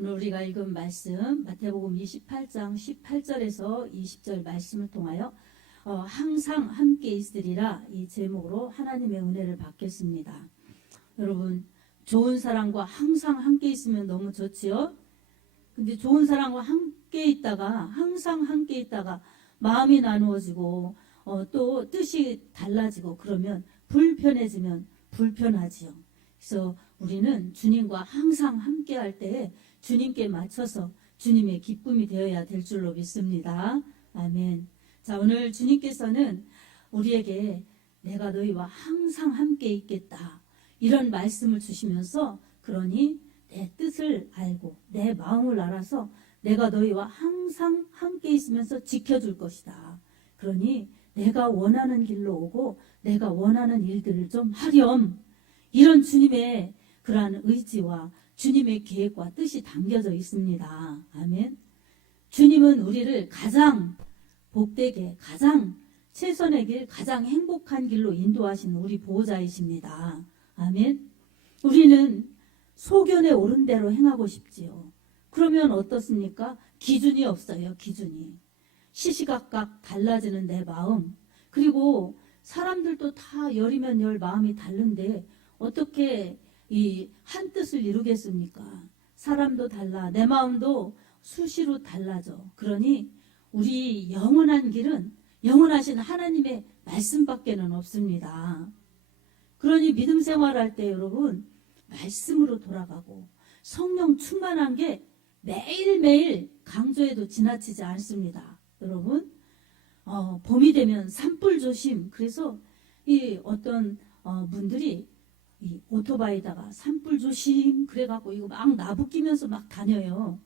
오늘 우리가 읽은 말씀 마태복음 28장 18절에서 20절 말씀을 통하여 항상 함께 있으리라 이 제목으로 하나님의 은혜를 받겠습니다. 여러분, 좋은 사람과 항상 함께 있으면 너무 좋지요. 근데 좋은 사람과 함께 있다가 항상 함께 있다가 마음이 나누어지고 또 뜻이 달라지고 그러면 불편해지면 불편하지요. 그래서 우리는 주님과 항상 함께 할 때 주님께 맞춰서 주님의 기쁨이 되어야 될 줄로 믿습니다. 아멘. 자, 오늘 주님께서는 우리에게 내가 너희와 항상 함께 있겠다 이런 말씀을 주시면서 그러니 내 뜻을 알고 내 마음을 알아서 내가 너희와 항상 함께 있으면서 지켜줄 것이다. 그러니 내가 원하는 길로 오고 내가 원하는 일들을 좀 하렴. 이런 주님의 그러한 의지와 주님의 계획과 뜻이 담겨져 있습니다. 아멘. 주님은 우리를 가장 복되게 가장 최선의 길 가장 행복한 길로 인도하시는 우리 보호자이십니다. 아멘. 우리는 소견에 오른 대로 행하고 싶지요. 그러면 어떻습니까? 기준이 없어요. 기준이. 시시각각 달라지는 내 마음, 그리고 사람들도 다 열이면 열 마음이 다른데 어떻게 이 한 뜻을 이루겠습니까? 사람도 달라, 내 마음도 수시로 달라져. 그러니 우리 영원한 길은 영원하신 하나님의 말씀밖에는 없습니다. 그러니 믿음 생활할 때 여러분 말씀으로 돌아가고 성령 충만한 게 매일매일 강조해도 지나치지 않습니다. 여러분 봄이 되면 산불 조심. 그래서 이 어떤 분들이 이 오토바이다가 산불 조심 그래갖고 이거 막 나부끼면서 막 다녀요.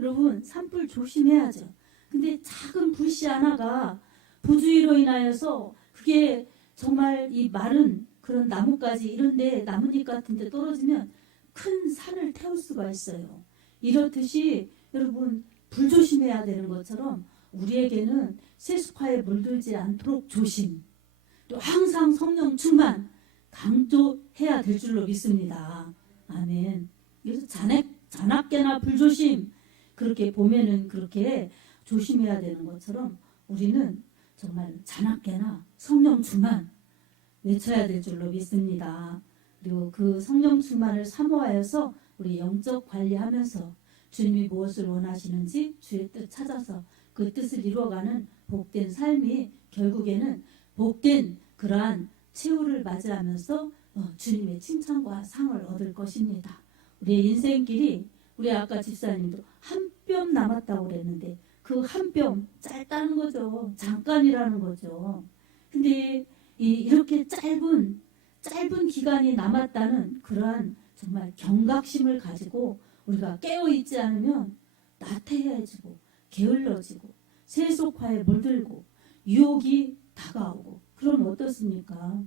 여러분 산불 조심해야죠. 근데 작은 불씨 하나가 부주의로 인하여서 그게 정말 이 마른 그런 나뭇가지 이런데 나뭇잎 같은데 떨어지면 큰 산을 태울 수가 있어요. 이렇듯이 여러분 불 조심해야 되는 것처럼 우리에게는 세숫가에 물들지 않도록 조심, 또 항상 성령 충만 강조해야 될 줄로 믿습니다. 아멘. 그래서 자나깨나 불조심 그렇게 보면은 그렇게 조심해야 되는 것처럼 우리는 정말 자나깨나 성령 충만 외쳐야 될 줄로 믿습니다. 그리고 그 성령 충만을 사모하여서 우리 영적 관리하면서 주님이 무엇을 원하시는지 주의 뜻 찾아서 그 뜻을 이루어가는 복된 삶이 결국에는 복된 그러한 최후를 맞이하면서 주님의 칭찬과 상을 얻을 것입니다. 우리의 인생길이 우리 아까 집사님도 한 뼘 남았다고 그랬는데 그 한 뼘 짧다는 거죠. 잠깐이라는 거죠. 근데 이렇게 짧은 기간이 남았다는 그러한 정말 경각심을 가지고 우리가 깨어있지 않으면 나태해지고 게을러지고 세속화에 물들고 유혹이 다가오고 그럼 어떻습니까?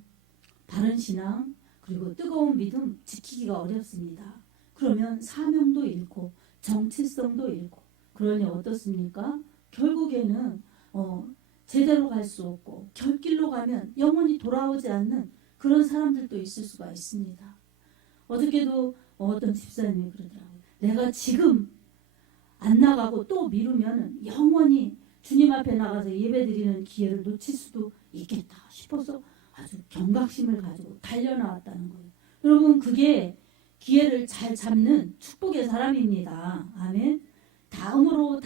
바른 신앙 그리고 뜨거운 믿음 지키기가 어렵습니다. 그러면 사명도 잃고 정체성도 잃고 그러니 어떻습니까? 결국에는 제대로 갈 수 없고 결길로 가면 영원히 돌아오지 않는 그런 사람들도 있을 수가 있습니다. 어저께도 어떤 집사님이 그러더라고요. 내가 지금 안 나가고 또 미루면 영원히 주님 앞에 나가서 예배드리는 기회를 놓칠 수도 있겠다 싶어서 아주 경각심을 가지고 달려나왔다는 거예요. 여러분 그게 기회를 잘 잡는 축복의 사람입니다. 아멘. 다음으로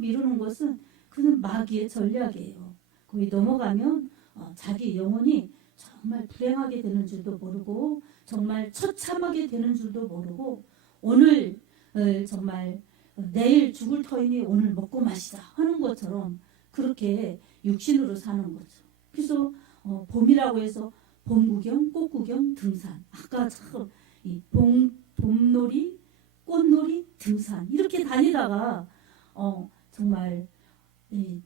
미루는 것은 그는 마귀의 전략이에요. 거기 넘어가면 자기 영혼이 정말 불행하게 되는 줄도 모르고 정말 처참하게 되는 줄도 모르고 오늘 정말 내일 죽을 터이니 오늘 먹고 마시자 하는 것처럼 그렇게 육신으로 사는 거죠. 그래서 봄이라고 해서 봄 구경, 꽃 구경, 등산. 아까처럼 이 봄놀이, 꽃놀이, 등산 이렇게 다니다가 정말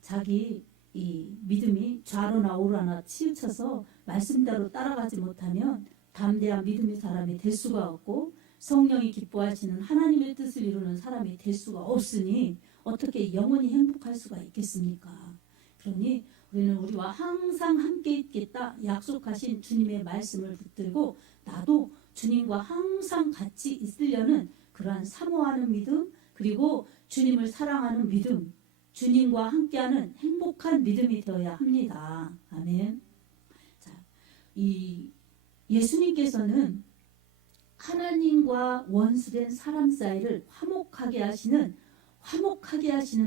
자기 이 믿음이 좌로나 우로나 치우쳐서 말씀대로 따라가지 못하면 담대한 믿음의 사람이 될 수가 없고 성령이 기뻐하시는 하나님의 뜻을 이루는 사람이 될 수가 없으니 어떻게 영원히 행복할 수가 있겠습니까? 그러니 우리는 우리와 항상 함께 있겠다 약속하신 주님의 말씀을 붙들고 나도 주님과 항상 같이 있으려는 그러한 사모하는 믿음, 그리고 주님을 사랑하는 믿음, 주님과 함께하는 행복한 믿음이 되어야 합니다. 아멘. 자, 이 예수님께서는 하나님과 원수된 사람 사이를 화목하게 하시는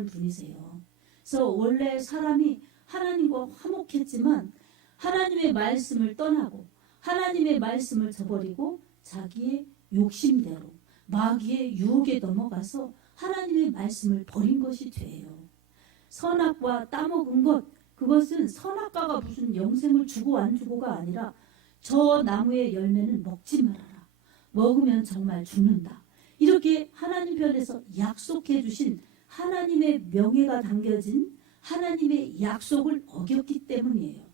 분이세요. 그래서 원래 사람이 하나님과 화목했지만 하나님의 말씀을 떠나고 하나님의 말씀을 저버리고 자기의 욕심대로 마귀의 유혹에 넘어가서 하나님의 말씀을 버린 것이 죄예요. 선악과 따먹은 것, 그것은 선악과가 무슨 영생을 주고 안 주고가 아니라 저 나무의 열매는 먹지 말아라. 먹으면 정말 죽는다. 이렇게 하나님 편에서 약속해 주신 하나님의 명예가 담겨진 하나님의 약속을 어겼기 때문이에요.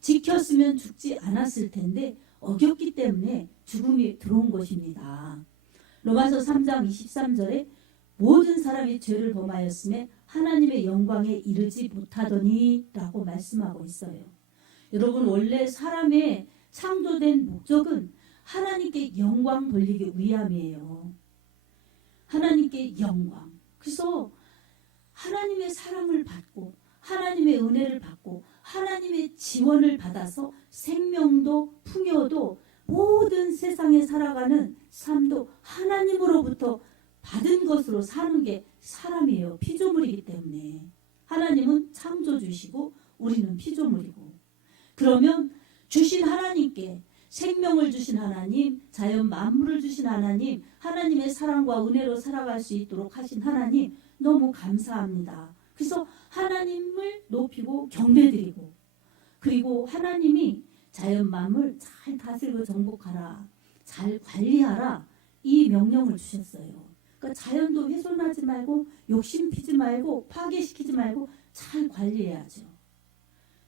지켰으면 죽지 않았을 텐데 어겼기 때문에 죽음이 들어온 것입니다. 로마서 3장 23절에 모든 사람이 죄를 범하였음에 하나님의 영광에 이르지 못하더니 라고 말씀하고 있어요. 여러분, 원래 사람의 창조된 목적은 하나님께 영광 돌리기 위함이에요. 하나님께 영광. 그래서 하나님의 사랑을 받고 하나님의 은혜를 받고 하나님의 지원을 받아서 생명도 풍요도 모든 세상에 살아가는 삶도 하나님으로부터 받은 것으로 사는 게 사람이에요. 피조물이기 때문에. 하나님은 창조주시고 우리는 피조물이고. 그러면 주신 하나님께 생명을 주신 하나님, 자연 만물을 주신 하나님, 하나님의 사랑과 은혜로 살아갈 수 있도록 하신 하나님 너무 감사합니다. 그래서 하나님을 높이고 경배드리고, 그리고 하나님이 자연 만물 잘 다스리고 정복하라, 잘 관리하라, 이 명령을 주셨어요. 그러니까 자연도 훼손하지 말고 욕심 피지 말고 파괴시키지 말고 잘 관리해야죠.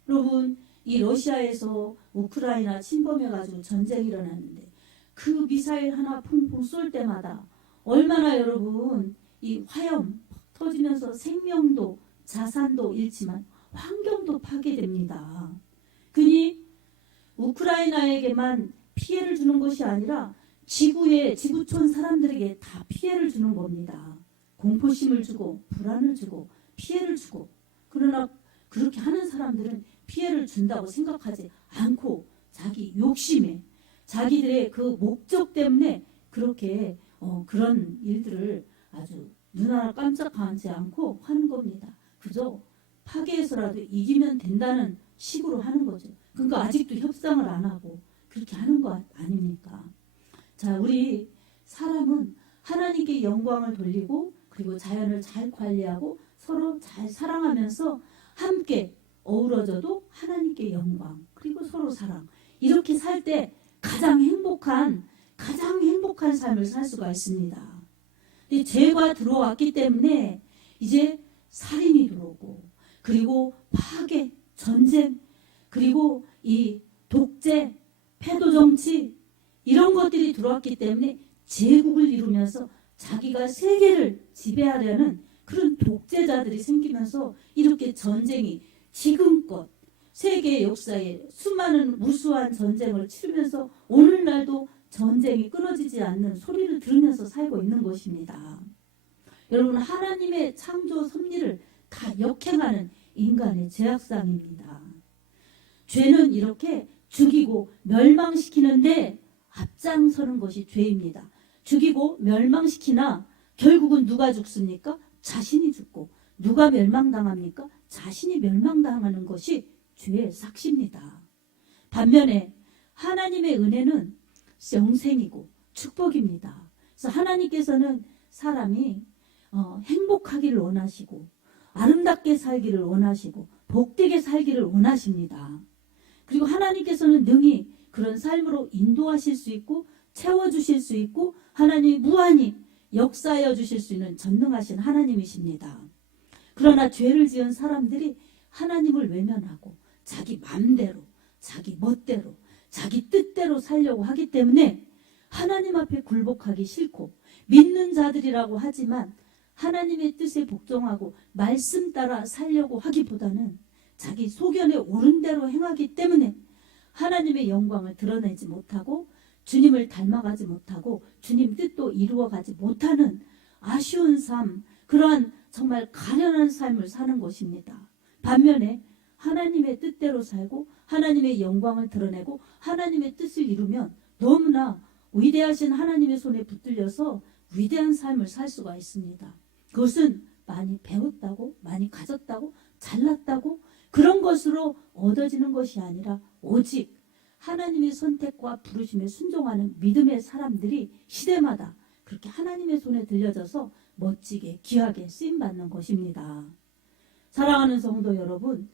여러분, 이 러시아에서 우크라이나 침범해가지고 전쟁이 일어났는데 그 미사일 하나 퐁퐁 쏠 때마다 얼마나 여러분 이 화염 터지면서 생명도 자산도 잃지만 환경도 파괴됩니다. 그니 우크라이나에게만 피해를 주는 것이 아니라 지구촌 사람들에게 다 피해를 주는 겁니다. 공포심을 주고 불안을 주고 피해를 주고, 그러나 그렇게 하는 사람들은 피해를 준다고 생각하지 않고 자기 욕심에 자기들의 그 목적 때문에 그렇게 그런 일들을 아주 눈 하나 깜짝하지 않고 하는 겁니다. 그저 파괴해서라도 이기면 된다는 식으로 하는 거죠. 그러니까 아직도 협상을 안 하고 그렇게 하는 것 아닙니까? 자, 우리 사람은 하나님께 영광을 돌리고 그리고 자연을 잘 관리하고 서로 잘 사랑하면서 함께 어우러져도 하나님께 영광, 그리고 서로 사랑, 이렇게 살 때 가장 행복한 삶을 살 수가 있습니다. 근데 죄가 들어왔기 때문에 이제 살인이 들어오고, 그리고 파괴, 전쟁, 그리고 이 독재, 패도 정치, 이런 것들이 들어왔기 때문에 제국을 이루면서 자기가 세계를 지배하려는 그런 독재자들이 생기면서 이렇게 전쟁이 지금껏 세계 역사에 수많은 무수한 전쟁을 치르면서 오늘날도 전쟁이 끊어지지 않는 소리를 들으면서 살고 있는 것입니다. 여러분, 하나님의 창조 섭리를 다 역행하는 인간의 죄악상입니다. 죄는 이렇게 죽이고 멸망시키는데 앞장서는 것이 죄입니다. 죽이고 멸망시키나 결국은 누가 죽습니까? 자신이 죽고. 누가 멸망당합니까? 자신이 멸망당하는 것이 죄의 삭시입니다. 반면에 하나님의 은혜는 영생이고 축복입니다. 그래서 하나님께서는 사람이 행복하기를 원하시고 아름답게 살기를 원하시고 복되게 살기를 원하십니다. 그리고 하나님께서는 능히 그런 삶으로 인도하실 수 있고 채워주실 수 있고 하나님이 무한히 역사하여 주실 수 있는 전능하신 하나님이십니다. 그러나 죄를 지은 사람들이 하나님을 외면하고 자기 맘대로, 자기 멋대로, 자기 뜻대로 살려고 하기 때문에 하나님 앞에 굴복하기 싫고, 믿는 자들이라고 하지만 하나님의 뜻에 복종하고 말씀 따라 살려고 하기보다는 자기 소견에 옳은 대로 행하기 때문에 하나님의 영광을 드러내지 못하고 주님을 닮아가지 못하고 주님 뜻도 이루어가지 못하는 아쉬운 삶, 그러한 정말 가련한 삶을 사는 것입니다. 반면에 하나님의 뜻대로 살고 하나님의 영광을 드러내고 하나님의 뜻을 이루면 너무나 위대하신 하나님의 손에 붙들려서 위대한 삶을 살 수가 있습니다. 그것은 많이 배웠다고, 많이 가졌다고, 잘났다고 그런 것으로 얻어지는 것이 아니라 오직 하나님의 선택과 부르심에 순종하는 믿음의 사람들이 시대마다 그렇게 하나님의 손에 들려져서 멋지게 귀하게 쓰임받는 것입니다. 사랑하는 성도 여러분,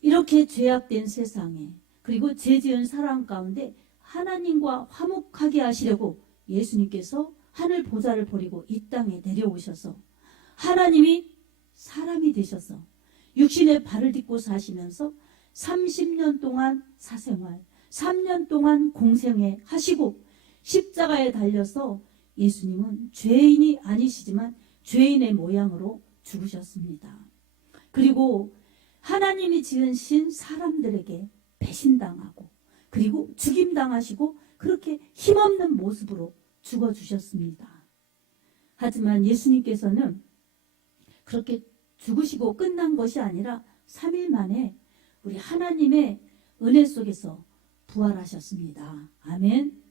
이렇게 죄악된 세상에 그리고 죄지은 사람 가운데 하나님과 화목하게 하시려고 예수님께서 하늘 보좌를 버리고 이 땅에 내려오셔서 하나님이 사람이 되셔서 육신의 발을 딛고 사시면서 30년 동안 사생활, 3년 동안 공생애 하시고 십자가에 달려서 예수님은 죄인이 아니시지만 죄인의 모양으로 죽으셨습니다. 그리고 하나님이 지으신 사람들에게 배신당하고 그리고 죽임당하시고 그렇게 힘없는 모습으로 죽어주셨습니다. 하지만 예수님께서는 그렇게 죽으시고 끝난 것이 아니라 3일 만에 우리 하나님의 은혜 속에서 부활하셨습니다. 아멘.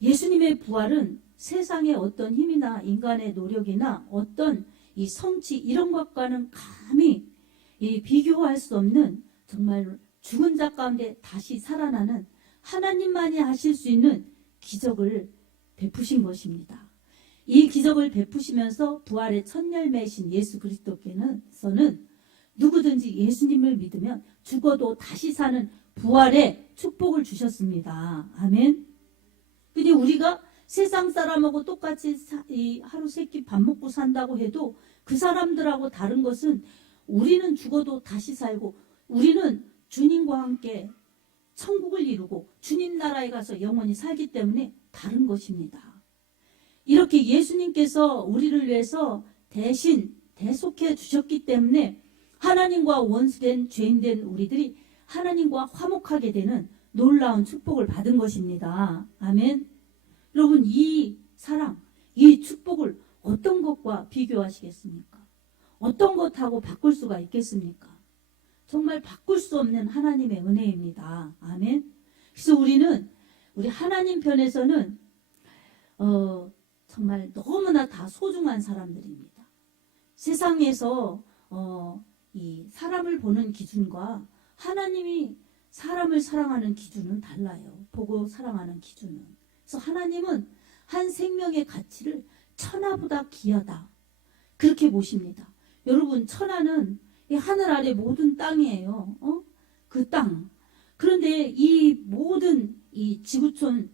예수님의 부활은 세상의 어떤 힘이나 인간의 노력이나 어떤 이 성취 이런 것과는 감히 비교할 수 없는 정말 죽은 자 가운데 다시 살아나는 하나님만이 하실 수 있는 기적을 베푸신 것입니다. 이 기적을 베푸시면서 부활의 첫 열매이신 예수 그리스도께서는 누구든지 예수님을 믿으면 죽어도 다시 사는 부활의 축복을 주셨습니다. 아멘. 근데 우리가 세상 사람하고 똑같이 하루 세 끼 밥 먹고 산다고 해도 그 사람들하고 다른 것은 우리는 죽어도 다시 살고 우리는 주님과 함께 천국을 이루고 주님 나라에 가서 영원히 살기 때문에 다른 것입니다. 이렇게 예수님께서 우리를 위해서 대신 대속해 주셨기 때문에 하나님과 원수된 죄인된 우리들이 하나님과 화목하게 되는 놀라운 축복을 받은 것입니다. 아멘. 여러분, 이 사랑, 이 축복을 어떤 것과 비교하시겠습니까? 어떤 것하고 바꿀 수가 있겠습니까? 정말 바꿀 수 없는 하나님의 은혜입니다. 아멘. 그래서 우리 하나님 편에서는 정말 너무나 다 소중한 사람들입니다. 세상에서 이 사람을 보는 기준과 하나님이 사람을 사랑하는 기준은 달라요. 보고 사랑하는 기준은. 그래서 하나님은 한 생명의 가치를 천하보다 귀하다. 그렇게 보십니다. 여러분, 천하는 이 하늘 아래 모든 땅이에요. 그 땅. 그런데 이 모든 이 지구촌,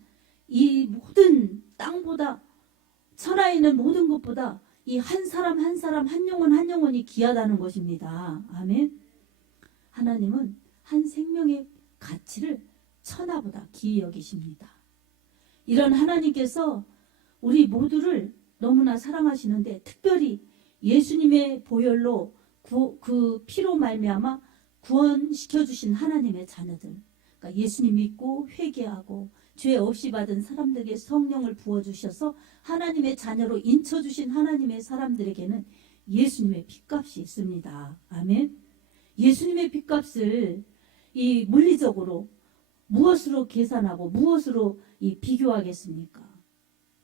이 모든 땅보다 천하에 있는 모든 것보다 이 한 사람 한 사람 한 영혼 한 영혼이 귀하다는 것입니다. 아멘. 하나님은 한 생명의 가치를 천하보다 귀히 여기십니다. 이런 하나님께서 우리 모두를 너무나 사랑하시는데 특별히 예수님의 보혈로 그 피로 말미암아 구원시켜 주신 하나님의 자녀들, 그러니까 예수님 믿고 회개하고 죄 없이 받은 사람들에게 성령을 부어주셔서 하나님의 자녀로 인쳐주신 하나님의 사람들에게는 예수님의 핏값이 있습니다. 아멘. 예수님의 핏값을 이 물리적으로 무엇으로 계산하고 무엇으로 비교하겠습니까?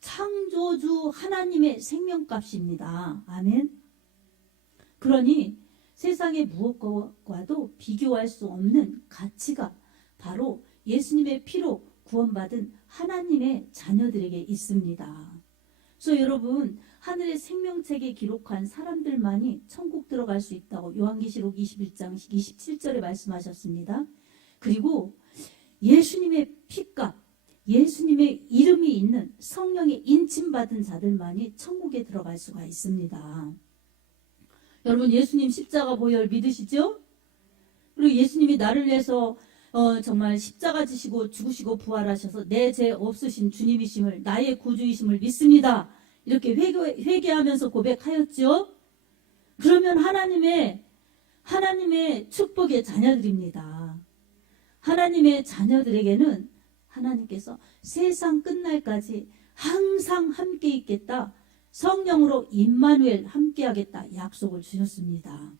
창조주 하나님의 생명값입니다. 아멘. 그러니 세상의 무엇과도 비교할 수 없는 가치가 바로 예수님의 피로 구원받은 하나님의 자녀들에게 있습니다. 그래서 여러분, 하늘의 생명책에 기록한 사람들만이 천국 들어갈 수 있다고 요한계시록 21장 27절에 말씀하셨습니다. 그리고 예수님의 피값, 예수님의 이름이 있는 성령의 인침받은 자들만이 천국에 들어갈 수가 있습니다. 여러분, 예수님 십자가 보혈 믿으시죠? 그리고 예수님이 나를 위해서 정말 십자가 지시고 죽으시고 부활하셔서 내 죄 없으신 주님이심을, 나의 구주이심을 믿습니다. 이렇게 회개하면서 고백하였죠. 그러면 하나님의 축복의 자녀들입니다. 하나님의 자녀들에게는 하나님께서 세상 끝날까지 항상 함께 있겠다. 성령으로 임마누엘 함께 하겠다 약속을 주셨습니다.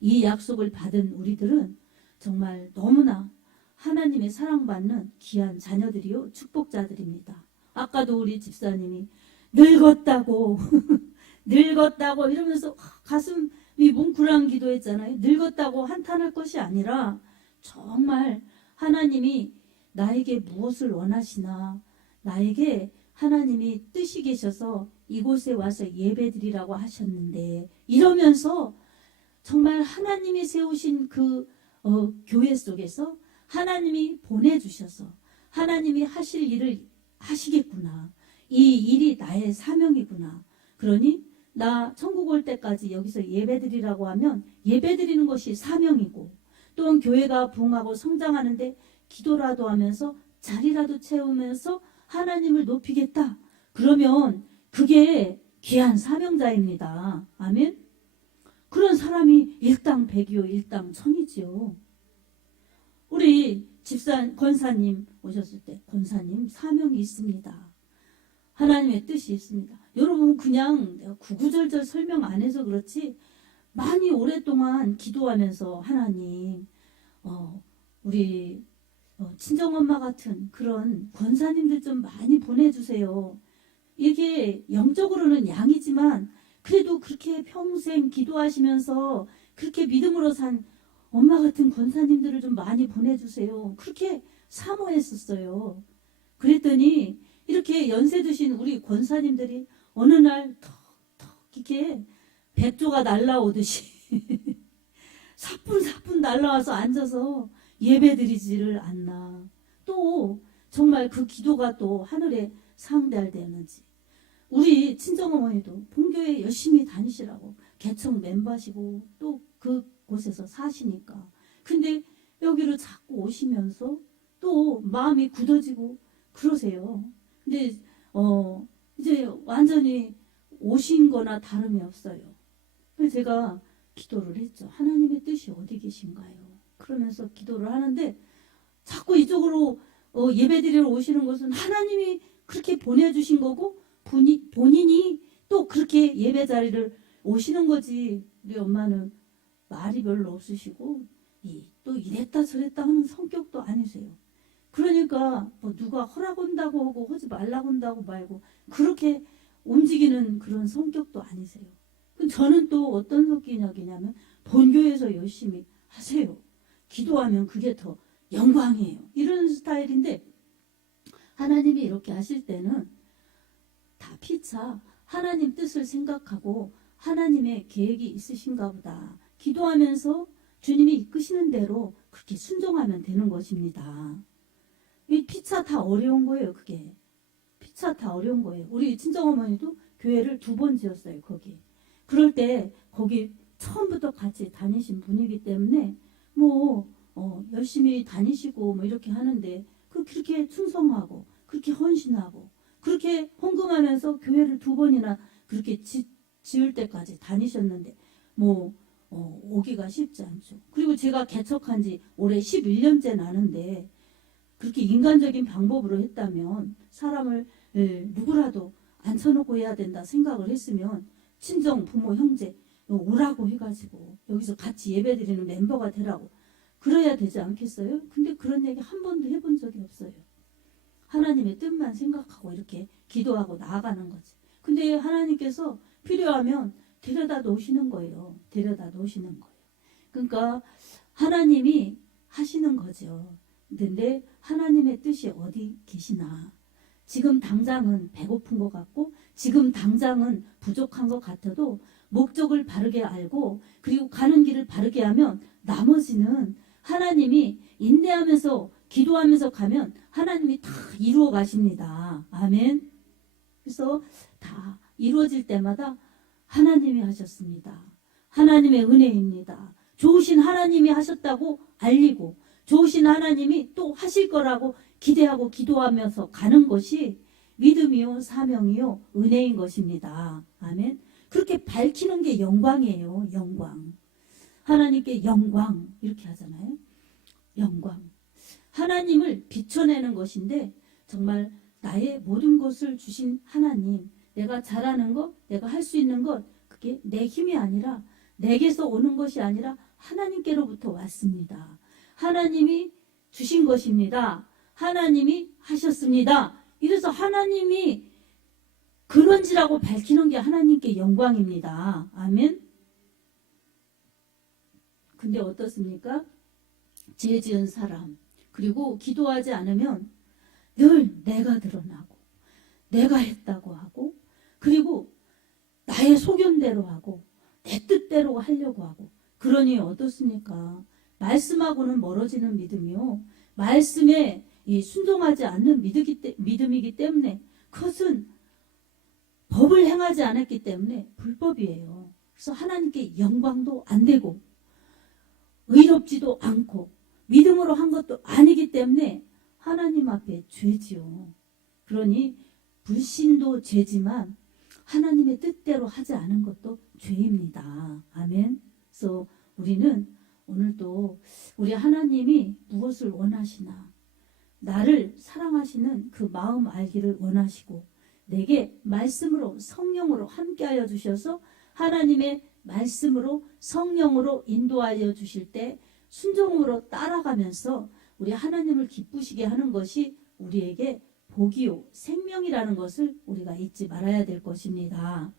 이 약속을 받은 우리들은 정말 너무나 하나님의 사랑받는 귀한 자녀들이요 축복자들입니다. 아까도 우리 집사님이 늙었다고 늙었다고 이러면서 가슴이 뭉클한 기도했잖아요. 늙었다고 한탄할 것이 아니라 정말 하나님이 나에게 무엇을 원하시나, 나에게 하나님이 뜻이 계셔서 이곳에 와서 예배드리라고 하셨는데, 이러면서 정말 하나님이 세우신 그 교회 속에서 하나님이 보내주셔서 하나님이 하실 일을 하시겠구나. 이 일이 나의 사명이구나. 그러니 나 천국 올 때까지 여기서 예배드리라고 하면 예배드리는 것이 사명이고, 또한 교회가 부흥하고 성장하는데 기도라도 하면서 자리라도 채우면서 하나님을 높이겠다. 그러면 그게 귀한 사명자입니다. 아멘. 그런 사람이 일당백이요 일당천이지요. 우리 집사 권사님 오셨을 때 권사님 사명이 있습니다. 하나님의 뜻이 있습니다. 여러분 그냥 내가 구구절절 설명 안 해서 그렇지 많이 오랫동안 기도하면서 하나님 우리 친정엄마 같은 그런 권사님들 좀 많이 보내주세요. 이게 영적으로는 양이지만 그래도 그렇게 평생 기도하시면서 그렇게 믿음으로 산 엄마 같은 권사님들을 좀 많이 보내주세요. 그렇게 사모했었어요. 그랬더니 이렇게 연세 드신 우리 권사님들이 어느 날 턱턱 이렇게 백조가 날라오듯이 사뿐사뿐 날라와서 앉아서 예배드리지를 않나. 또 정말 그 기도가 또 하늘에 상달되는지. 우리 친정어머니도 본교에 열심히 다니시라고 개청 멤버시고 또 그곳에서 사시니까. 근데 여기로 자꾸 오시면서 또 마음이 굳어지고 그러세요. 근데 이제 완전히 오신 거나 다름이 없어요. 그래서 제가 기도를 했죠. 하나님의 뜻이 어디 계신가요? 그러면서 기도를 하는데 자꾸 이쪽으로 예배드리러 오시는 것은 하나님이 그렇게 보내주신 거고 본인이 또 그렇게 예배 자리를 오시는 거지. 우리 엄마는 말이 별로 없으시고 또 이랬다 저랬다 하는 성격도 아니세요. 그러니까 뭐 누가 허락 온다고 하고 하지 말라고 한다고 말고 그렇게 움직이는 그런 성격도 아니세요. 저는 또 어떤 성격이냐면 본교에서 열심히 하세요. 기도하면 그게 더 영광이에요. 이런 스타일인데 하나님이 이렇게 하실 때는 다 피차 하나님 뜻을 생각하고 하나님의 계획이 있으신가 보다. 기도하면서 주님이 이끄시는 대로 그렇게 순종하면 되는 것입니다. 이 피차 다 어려운 거예요. 그게 피차 다 어려운 거예요. 우리 친정어머니도 교회를 2번 지었어요. 거기. 그럴 때 거기 처음부터 같이 다니신 분이기 때문에 열심히 다니시고 뭐 이렇게 하는데 그렇게 충성하고 그렇게 헌신하고 그렇게 헌금하면서 교회를 2번이나 그렇게 지을 때까지 다니셨는데 오기가 쉽지 않죠. 그리고 제가 개척한 지 올해 11년째 나는데 그렇게 인간적인 방법으로 했다면 사람을 누구라도 앉혀놓고 해야 된다 생각을 했으면 친정 부모 형제 오라고 해가지고 여기서 같이 예배드리는 멤버가 되라고 그래야 되지 않겠어요? 근데 그런 얘기 한 번도 해본 적이 없어요. 하나님의 뜻만 생각하고 이렇게 기도하고 나아가는 거지. 근데 하나님께서 필요하면 데려다 놓으시는 거예요. 데려다 놓으시는 거예요. 그러니까 하나님이 하시는 거죠. 근데 하나님의 뜻이 어디 계시나. 지금 당장은 배고픈 것 같고 지금 당장은 부족한 것 같아도 목적을 바르게 알고 그리고 가는 길을 바르게 하면 나머지는 하나님이 인내하면서 기도하면서 가면 하나님이 다 이루어 가십니다. 아멘. 그래서 다 이루어질 때마다 하나님이 하셨습니다. 하나님의 은혜입니다. 좋으신 하나님이 하셨다고 알리고 좋으신 하나님이 또 하실 거라고 기대하고 기도하면서 가는 것이 믿음이요 사명이요 은혜인 것입니다. 아멘. 그렇게 밝히는 게 영광이에요. 영광. 하나님께 영광 이렇게 하잖아요. 영광. 하나님을 비춰내는 것인데 정말 나의 모든 것을 주신 하나님, 내가 잘하는 것, 내가 할 수 있는 것, 그게 내 힘이 아니라 내게서 오는 것이 아니라 하나님께로부터 왔습니다. 하나님이 주신 것입니다. 하나님이 하셨습니다. 이래서 하나님이 근원지라고 밝히는 게 하나님께 영광입니다. 아멘. 근데 어떻습니까? 죄 지은 사람, 그리고 기도하지 않으면 늘 내가 드러나고 내가 했다고 하고, 그리고 나의 소견대로 하고 내 뜻대로 하려고 하고, 그러니 어떻습니까? 말씀하고는 멀어지는 믿음이요, 말씀에 순종하지 않는 믿음이기 때문에, 그것은 법을 행하지 않았기 때문에 불법이에요. 그래서 하나님께 영광도 안 되고 의롭지도 않고 믿음으로 한 것도 아니기 때문에 하나님 앞에 죄지요. 그러니 불신도 죄지만 하나님의 뜻대로 하지 않은 것도 죄입니다. 아멘. 그래서 우리는 오늘도 우리 하나님이 무엇을 원하시나, 나를 사랑하시는 그 마음 알기를 원하시고, 내게 말씀으로 성령으로 함께하여 주셔서 하나님의 말씀으로 성령으로 인도하여 주실 때 순종으로 따라가면서 우리 하나님을 기쁘시게 하는 것이 우리에게 복이요 생명이라는 것을 우리가 잊지 말아야 될 것입니다.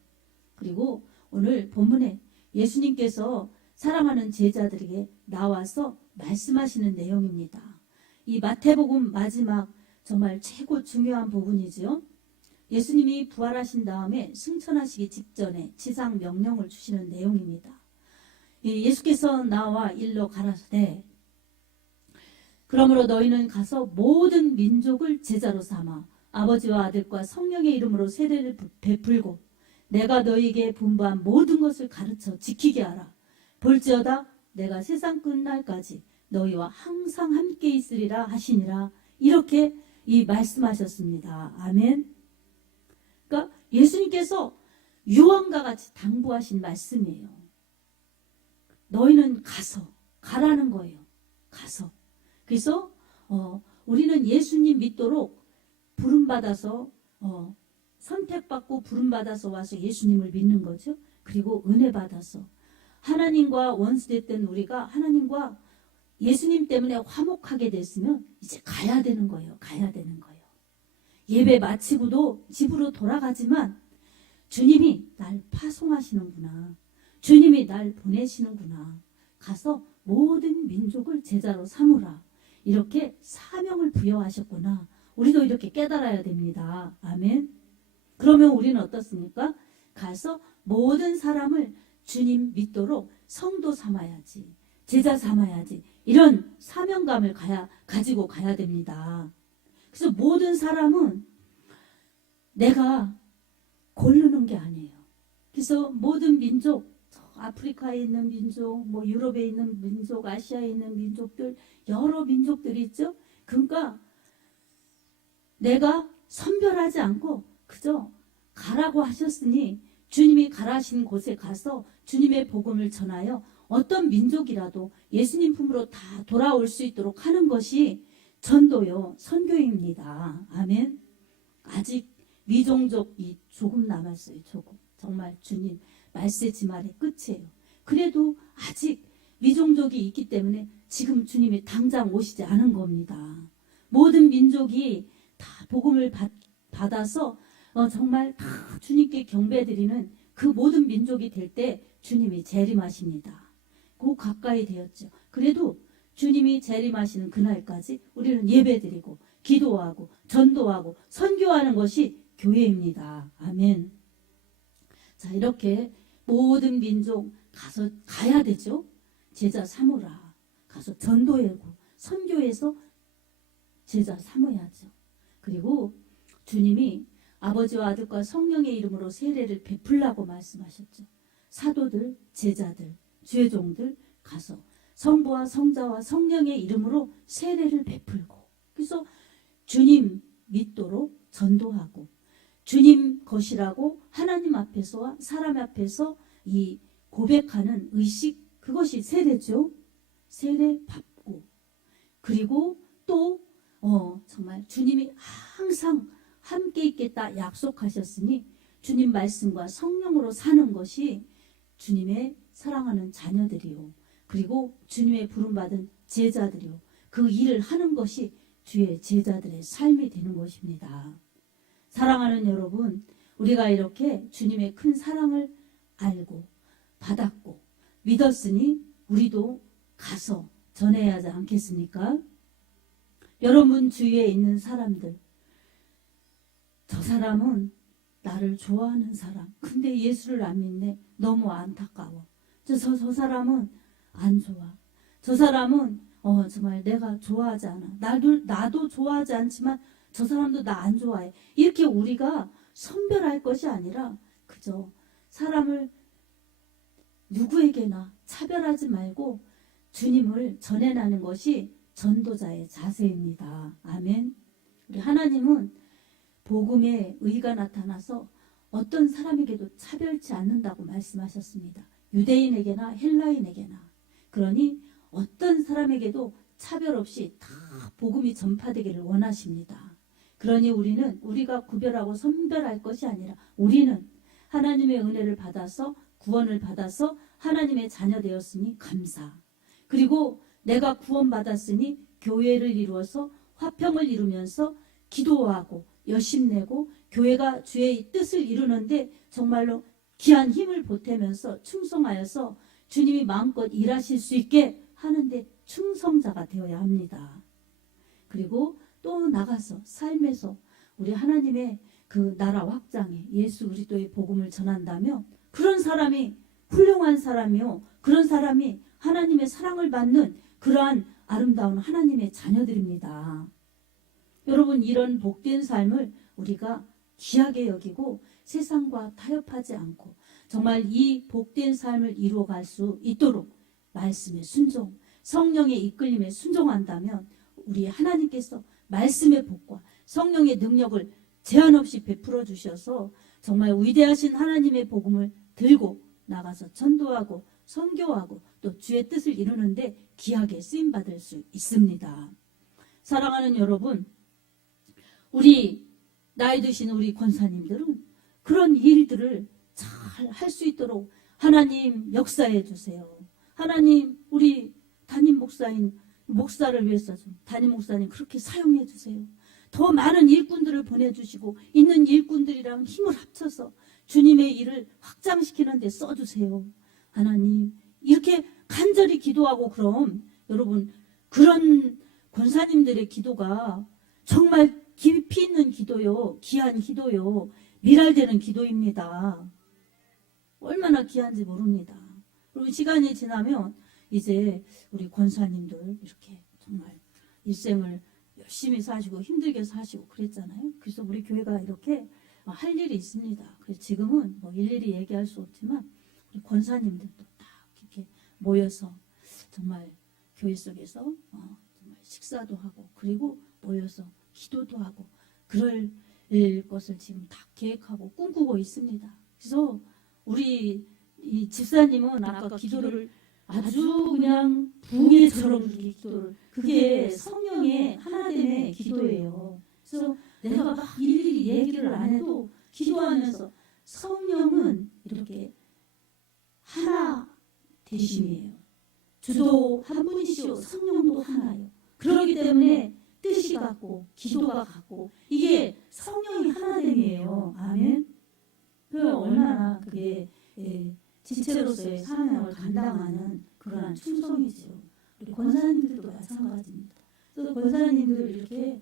그리고 오늘 본문에 예수님께서 사랑하는 제자들에게 나와서 말씀하시는 내용입니다. 이 마태복음 마지막 정말 최고 중요한 부분이죠. 예수님이 부활하신 다음에 승천하시기 직전에 지상 명령을 주시는 내용입니다. 예수께서 나와 일러 가라사대 그러므로 너희는 가서 모든 민족을 제자로 삼아 아버지와 아들과 성령의 이름으로 세례를 베풀고 내가 너희에게 분부한 모든 것을 가르쳐 지키게 하라. 볼지어다 내가 세상 끝날까지 너희와 항상 함께 있으리라 하시니라. 이렇게 말씀하셨습니다. 아멘. 그러니까 예수님께서 유언과 같이 당부하신 말씀이에요. 너희는 가라는 거예요. 가서. 그래서 우리는 예수님 믿도록 부름받아서 선택받고 부름받아서 와서 예수님을 믿는 거죠. 그리고 은혜 받아서 하나님과 원수됐던 우리가 하나님과 예수님 때문에 화목하게 됐으면 이제 가야 되는 거예요. 가야 되는 거예요. 예배 마치고도 집으로 돌아가지만 주님이 날 파송하시는구나. 주님이 날 보내시는구나. 가서 모든 민족을 제자로 삼으라. 이렇게 사명을 부여하셨구나. 우리도 이렇게 깨달아야 됩니다. 아멘. 그러면 우리는 어떻습니까? 가서 모든 사람을 주님 믿도록 성도 삼아야지. 제자 삼아야지. 이런 사명감을 가지고 가야 됩니다. 그래서 모든 사람은 내가 고르는 게 아니에요. 그래서 모든 민족, 아프리카에 있는 민족, 유럽에 있는 민족, 아시아에 있는 민족들, 여러 민족들이 있죠. 그러니까 내가 선별하지 않고 그저 가라고 하셨으니 주님이 가라신 곳에 가서 주님의 복음을 전하여 어떤 민족이라도 예수님 품으로 다 돌아올 수 있도록 하는 것이 전도요, 선교입니다. 아멘. 아직 미종족이 조금 남았어요. 조금. 정말 주님 말세지말의 끝이에요. 그래도 아직 미종족이 있기 때문에 지금 주님이 당장 오시지 않은 겁니다. 모든 민족이 다 복음을 받아서 정말 다 주님께 경배드리는 그 모든 민족이 될 때 주님이 재림하십니다. 그 가까이 되었죠. 그래도 주님이 재림하시는 그날까지 우리는 예배드리고 기도하고 전도하고 선교하는 것이 교회입니다. 아멘. 자, 이렇게 모든 민족 가야 되죠. 제자 삼으라. 가서 전도하고 선교해서 제자 삼아야죠. 그리고 주님이 아버지와 아들과 성령의 이름으로 세례를 베풀라고 말씀하셨죠. 사도들, 제자들, 죄종들 가서 성부와 성자와 성령의 이름으로 세례를 베풀고, 그래서 주님 믿도록 전도하고 주님 것이라고 하나님 앞에서와 사람 앞에서 이 고백하는 의식, 그것이 세례죠. 세례 받고, 그리고 또 정말 주님이 항상 함께 있겠다 약속하셨으니 주님 말씀과 성령으로 사는 것이 주님의 사랑하는 자녀들이요, 그리고 주님의 부름받은 제자들이요, 그 일을 하는 것이 주의 제자들의 삶이 되는 것입니다. 사랑하는 여러분, 우리가 이렇게 주님의 큰 사랑을 알고 받았고 믿었으니 우리도 가서 전해야 하지 않겠습니까? 여러분 주위에 있는 사람들, 저 사람은 나를 좋아하는 사람, 근데 예수를 안 믿네. 너무 안타까워. 저 사람은 안 좋아. 저 사람은 정말 내가 좋아하지 않아. 나도 좋아하지 않지만 저 사람도 나 안 좋아해. 이렇게 우리가 선별할 것이 아니라 그저 사람을 누구에게나 차별하지 말고 주님을 전해나는 것이 전도자의 자세입니다. 아멘. 우리 하나님은 복음의 의가 나타나서 어떤 사람에게도 차별치 않는다고 말씀하셨습니다. 유대인에게나 헬라인에게나. 그러니 어떤 사람에게도 차별 없이 다 복음이 전파되기를 원하십니다. 그러니 우리가 구별하고 선별할 것이 아니라 우리는 하나님의 은혜를 받아서 구원을 받아서 하나님의 자녀 되었으니 감사. 그리고 내가 구원받았으니 교회를 이루어서 화평을 이루면서 기도하고 열심내고 교회가 주의 뜻을 이루는데 정말로 귀한 힘을 보태면서 충성하여서 주님이 마음껏 일하실 수 있게 하는데 충성자가 되어야 합니다. 그리고 또 나가서 삶에서 우리 하나님의 그 나라 확장에 예수 그리스도의 복음을 전한다면 그런 사람이 훌륭한 사람이요, 그런 사람이 하나님의 사랑을 받는 그러한 아름다운 하나님의 자녀들입니다. 여러분, 이런 복된 삶을 우리가 귀하게 여기고 세상과 타협하지 않고 정말 이 복된 삶을 이루어갈 수 있도록 말씀에 순종, 성령의 이끌림에 순종한다면 우리 하나님께서 말씀의 복과 성령의 능력을 제한 없이 베풀어 주셔서 정말 위대하신 하나님의 복음을 들고 나가서 전도하고 선교하고 또 주의 뜻을 이루는데 귀하게 쓰임받을 수 있습니다. 사랑하는 여러분, 우리 나이 드신 우리 권사님들은 그런 일들을 잘 할 수 있도록 하나님 역사해 주세요. 하나님 우리 담임 목사를 위해서 좀 담임 목사님 그렇게 사용해 주세요. 더 많은 일꾼들을 보내주시고 있는 일꾼들이랑 힘을 합쳐서 주님의 일을 확장시키는 데 써주세요. 하나님, 이렇게 간절히 기도하고 그럼 여러분 그런 권사님들의 기도가 정말 깊이 있는 기도요, 귀한 기도요, 미랄되는 기도입니다. 얼마나 귀한지 모릅니다. 그리고 시간이 지나면 이제 우리 권사님들 이렇게 정말 일생을 열심히 사시고 힘들게 사시고 그랬잖아요. 그래서 우리 교회가 이렇게 할 일이 있습니다. 그래서 지금은 뭐 일일이 얘기할 수 없지만 우리 권사님들도 딱 이렇게 모여서 정말 교회 속에서 정말 식사도 하고 그리고 모여서 기도도 하고 그럴 것을 지금 다 계획하고 꿈꾸고 있습니다. 그래서 우리 이 집사님은 아까 기도를 아주 그냥 붕괴처럼 기도를, 그게 성령의 하나됨의 기도예요. 그래서 내가 막 일일이 얘기를 안 해도 기도하면서 성령은 이렇게 하나 되심이에요. 주도 한 분이시오 성령도 하나요. 그렇기 때문에 뜻이 같고 기도가 같고 이게 성령이 하나됨이에요. 아멘. 그 얼마나 그게 지체로서의 사명을 감당하는 그러한 충성이죠. 우리 권사님들도 마찬가지입니다. 그래서 권사님들 이렇게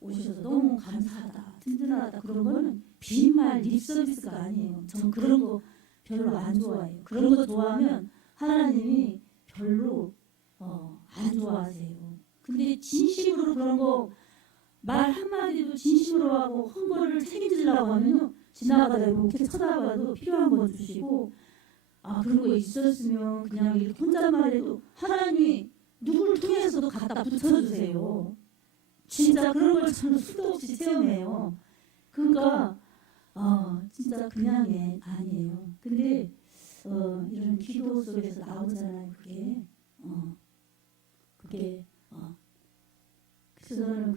오셔서 너무 감사하다, 든든하다 그런 거는 빈말 립서비스가 아니에요. 전 그런 거 별로 안 좋아해요. 그런 거 좋아하면 하나님이 별로 안 좋아하세요. 근데 진심으로 그런 거 말 한마디도 진심으로 하고 한 거를 책임지려고 하면요, 지나가다 이렇게 쳐다봐도 필요한 거 주시고, 그런 거 있었으면 그냥 이렇게 혼잣말해도 하나님이 누구를 통해서도 갖다 붙여주세요. 진짜 그런 걸 저는 수도 없이 체험해요. 그러니까 진짜 그냥이 아니에요. 근데 이런 기도 속에서 나오잖아요. 그게 그래서 저는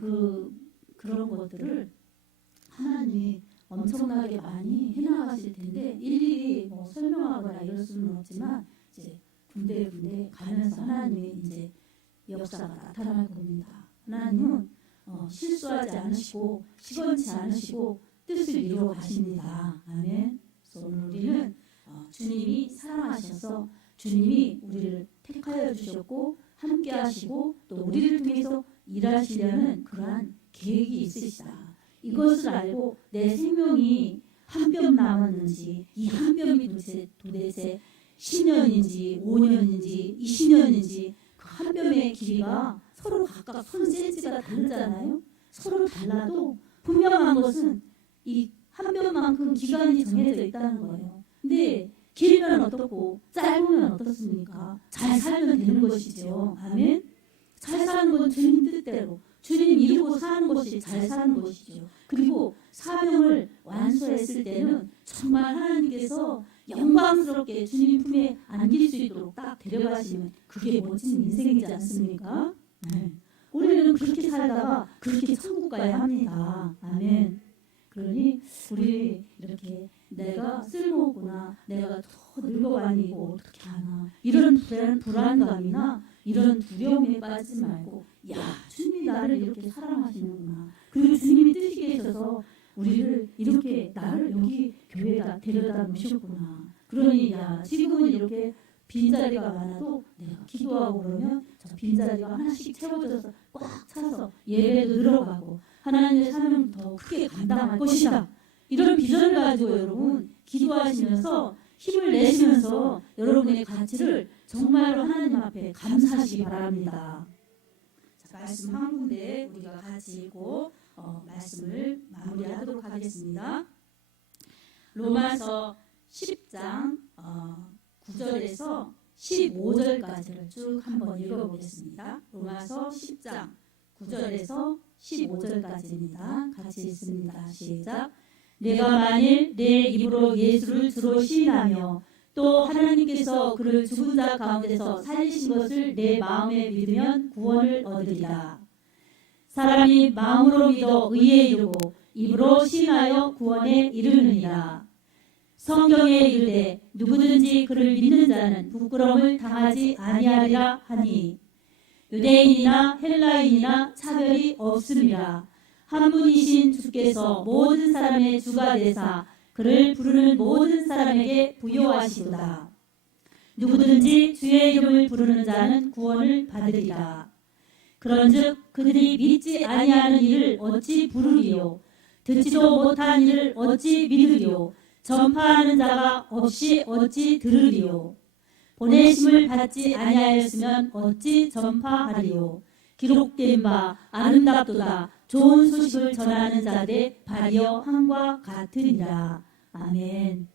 그런 것들을 하나님이 엄청나게 많이 해나가실 텐데 일일이 뭐 설명하거나 이럴 수는 없지만 이제 군데 가면서 하나님의 이제 역사가 나타날 겁니다. 하나님은 실수하지 않으시고 시건치 않으시고 뜻을 이루어 가십니다. 아멘. 그래서 오늘 우리는 주님이 사랑하셔서 주님이 우리를 택하여 주셨고 함께 하시고 또 우리를 통해서 일하시려는 그러한 계획이 있으시다. 이것을 알고 내 생명이 한 뼘 남았는지 이 한 뼘이 도대체 10년인지 5년인지 20년인지 그 한 뼘의 길이가 서로 각각 손 센치가 다르잖아요. 서로 달라도 분명한 것은 이 한 뼘만큼 기간이 정해져 있다는 거예요. 근데 길면 어떻고 짧으면 어떻습니까? 잘 살면 되는 것이죠. 아멘. 잘 사는 건 주님 뜻대로 주님 이루고 사는 것이 잘 사는 것이죠. 그리고 사명을 완수했을 때는 정말 하나님께서 영광스럽게 주님 품에 안길 수 있도록 딱 데려가시면 그게 멋진 인생이지 않습니까? 네. 우리는 그렇게 살다가 그렇게 천국 가야 합니다. 아멘. 그러니 우리 이렇게 내가 쓸모없구나, 내가 더 늙어가니 이거 어떻게 하나, 이런 불안감이나 이런 두려움에 빠지지 말고 야, 주님이 나를 이렇게 사랑하시는구나. 그리고 주님이 뜻이 계셔서 우리를 이렇게 나를 여기 교회에다 데려다 놓으셨구나. 그러니 야, 지금은 이렇게 빈자리가 많아도 내가 기도하고 그러면 저 빈자리가 하나씩 채워져서 꽉 차서 예배도 늘어가고 하나님의 사명을 더 크게 감당할 것이다. 이런 비전을 가지고 여러분 기도하시면서 힘을 내시면서 여러분의 가치를 정말로 하나님 앞에 감사하시기 바랍니다. 자, 말씀 한 군데 우리가 같이 읽고 말씀을 마무리하도록 하겠습니다. 로마서 10장 9절에서 15절까지를 쭉 한번 읽어보겠습니다. 로마서 10장 9절에서 15절까지입니다. 같이 읽습니다. 시작. 내가 만일 내 입으로 예수를 주로 시인하며 또 하나님께서 그를 죽은 자 가운데서 살리신 것을 내 마음에 믿으면 구원을 얻으리라. 사람이 마음으로 믿어 의에 이르고 입으로 시인하여 구원에 이르느니라. 성경에 이르되 누구든지 그를 믿는 자는 부끄러움을 당하지 아니하리라 하니 유대인이나 헬라인이나 차별이 없음이라. 한 분이신 주께서 모든 사람의 주가 되사 그를 부르는 모든 사람에게 부요하시도다. 누구든지 주의 이름을 부르는 자는 구원을 받으리라. 그런즉 그들이 믿지 아니하는 이를 어찌 부르리요? 듣지도 못한 이를 어찌 믿으리요? 전파하는 자가 없이 어찌 들으리요? 보내심을 받지 아니하였으면 어찌 전파하리요? 기록된 바 아름답도다. 좋은 소식을 전하는 자들의 발이여 함과 같으리라. 아멘.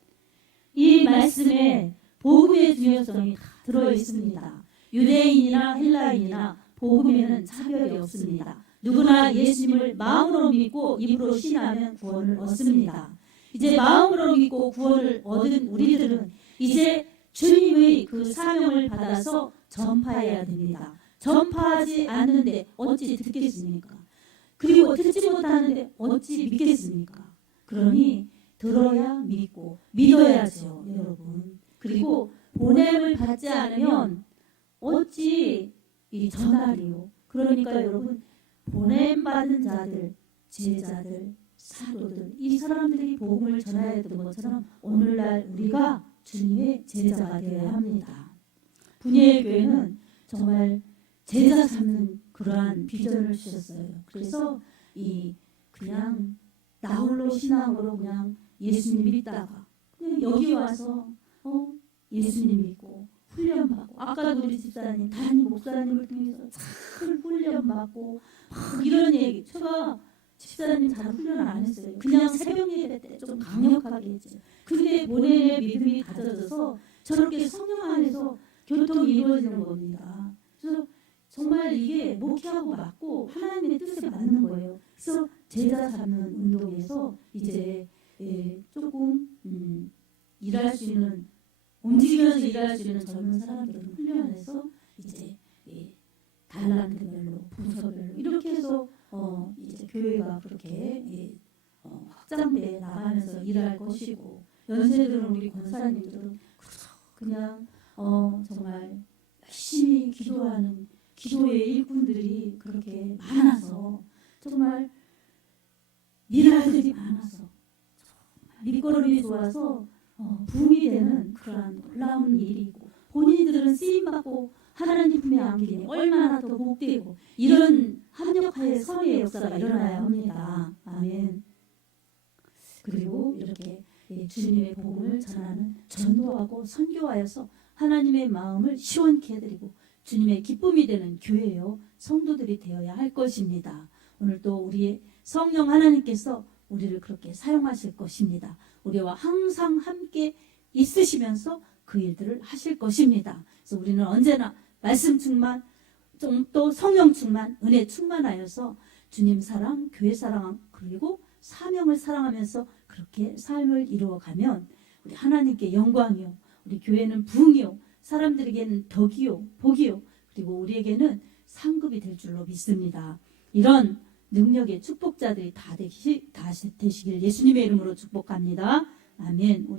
이 말씀에 복음의 중요성이 다 들어있습니다. 유대인이나 헬라인이나 복음에는 차별이 없습니다. 누구나 예수님을 마음으로 믿고 입으로 신하면 구원을 얻습니다. 이제 마음으로 믿고 구원을 얻은 우리들은 이제 주님의 그 사명을 받아서 전파해야 됩니다. 전파하지 않는데 어찌 듣겠습니까? 그리고 듣지 못하는데 어찌 믿겠습니까? 그러니 들어야 믿고 믿어야죠, 여러분. 그리고 보냄을 받지 않으면 어찌 이 전하리요? 그러니까 여러분 보냄받은 자들, 제자들, 사도들 이 사람들이 복음을 전해야 했던 것처럼 오늘날 우리가 주님의 제자가 되어야 합니다. 분야의 교회는 정말 제자 삼는 그러한 비전을 주셨어요. 그래서 그냥 나홀로 신앙으로 그냥 예수님 믿다가 그냥 여기 와서 예수님 믿고 훈련받고 아까도 우리 집사님 담임 목사님을 통해서 잘 훈련받고 막 이런 얘기 제가 집사님 잘 훈련 안 했어요. 그냥 새벽 예배 때 좀 강력하게 했죠. 근데 본인의 믿음이 다져져서 저렇게 성령 안에서 교통이 이루어지는 겁니다. 그래서 정말 이게 목회하고 맞고 하나님의 뜻에 맞는 거예요. 그래서 제자 삼는 운동에서 이제 조금 일할 수 있는 움직이면서 일할 수 있는 젊은 사람들을 훈련해서 이제 달란트별로 부서별로 이렇게 해서 확장돼 나가면서 일할 것이고, 연세들은 우리 권사님들은 그냥 정말 열심히 기도하는 기도의 일꾼들이 그렇게 많아서, 정말 미랄들이 많아서 밑거름이 좋아서 부흥이 되는 그러한 놀라운 일이 있고, 본인들은 쓰임받고 하나님 품에 안기니 얼마나 더 복되고, 이런 합력하의 선의 역사가 일어나야 합니다. 아멘. 그리고 이렇게 주님의 복음을 전하는 전도하고 선교하여서 하나님의 마음을 시원케 해드리고 주님의 기쁨이 되는 교회요 성도들이 되어야 할 것입니다. 오늘도 우리의 성령 하나님께서 우리를 그렇게 사용하실 것입니다. 우리와 항상 함께 있으시면서 그 일들을 하실 것입니다. 그래서 우리는 언제나 말씀 충만, 또 성령 충만, 은혜 충만하여서 주님 사랑, 교회 사랑, 그리고 사명을 사랑하면서 그렇게 삶을 이루어가면 우리 하나님께 영광이요, 우리 교회는 부흥이요, 사람들에게는 덕이요, 복이요, 그리고 우리에게는 상급이 될 줄로 믿습니다. 이런 능력의 축복자들이 다 되시길 예수님의 이름으로 축복합니다. 아멘.